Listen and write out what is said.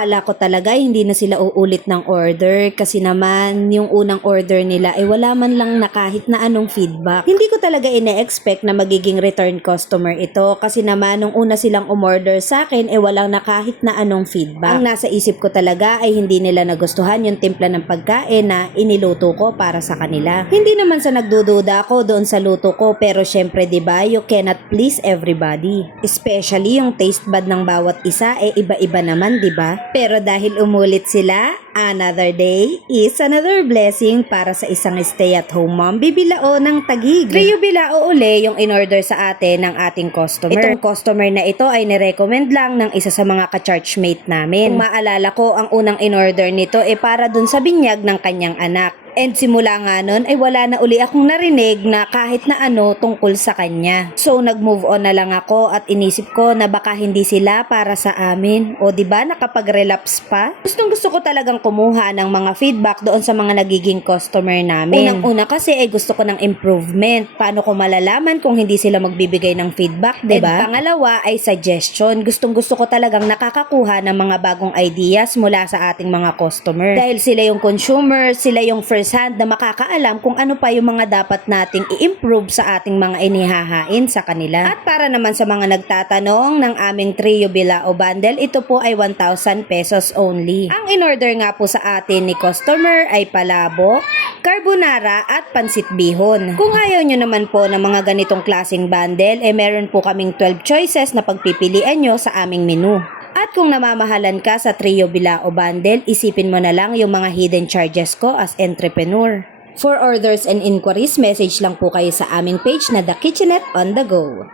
Akala ko talaga hindi na sila uulit ng order kasi naman yung unang order nila ay wala man lang na kahit na anong feedback. Hindi ko talaga ine-expect na magiging return customer ito kasi naman nung una silang umorder sa akin ay walang na kahit na anong feedback. Ang nasa isip ko talaga ay hindi nila nagustuhan yung timpla ng pagkain na iniluto ko para sa kanila. Hindi naman sa nagdududa ako doon sa luto ko pero syempre 'di ba you cannot please everybody. Especially yung taste bud ng bawat isa ay iba-iba naman 'di ba? Pero dahil umulit sila, another day is another blessing para sa isang stay-at-home mom. Bibilao ng Taguig. Rio Bilao uli yung in-order sa atin ng ating customer. Itong customer na ito ay nirecommend lang ng isa sa mga ka-churchmate namin. Kung maalala ko, ang unang in-order nito ay para dun sa binyag ng kanyang anak. And simula nga nun ay wala na uli akong narinig na kahit na ano tungkol sa kanya. So nag-move on na lang ako at inisip ko na baka hindi sila para sa amin. O diba nakapag-relapse pa? Gustong gusto ko talagang kumuha ng mga feedback doon sa mga nagiging customer namin. Unang-una kasi ay gusto ko ng improvement. Paano ko malalaman kung hindi sila magbibigay ng feedback, diba? And pangalawa ay suggestion. Gustong gusto ko talagang nakakakuha ng mga bagong ideas mula sa ating mga customer. Dahil sila yung consumer, sila yung first hand na makakaalam kung ano pa yung mga dapat nating i-improve sa ating mga inihahain sa kanila. At para naman sa mga nagtatanong ng aming Trio Bilao bundle, ito po ay 1,000 pesos only. Ang in-order nga po sa atin ni customer ay palabok, carbonara at pansit bihon. Kung ayaw nyo naman po ng mga ganitong klaseng bundle, meron po kaming 12 choices na pagpipilian nyo sa aming menu. At kung namamahalan ka sa Trio Bilao bundle, isipin mo na lang yung mga hidden charges ko as entrepreneur. For orders and inquiries, message lang po kayo sa aming page na The Kitchenette on the Go.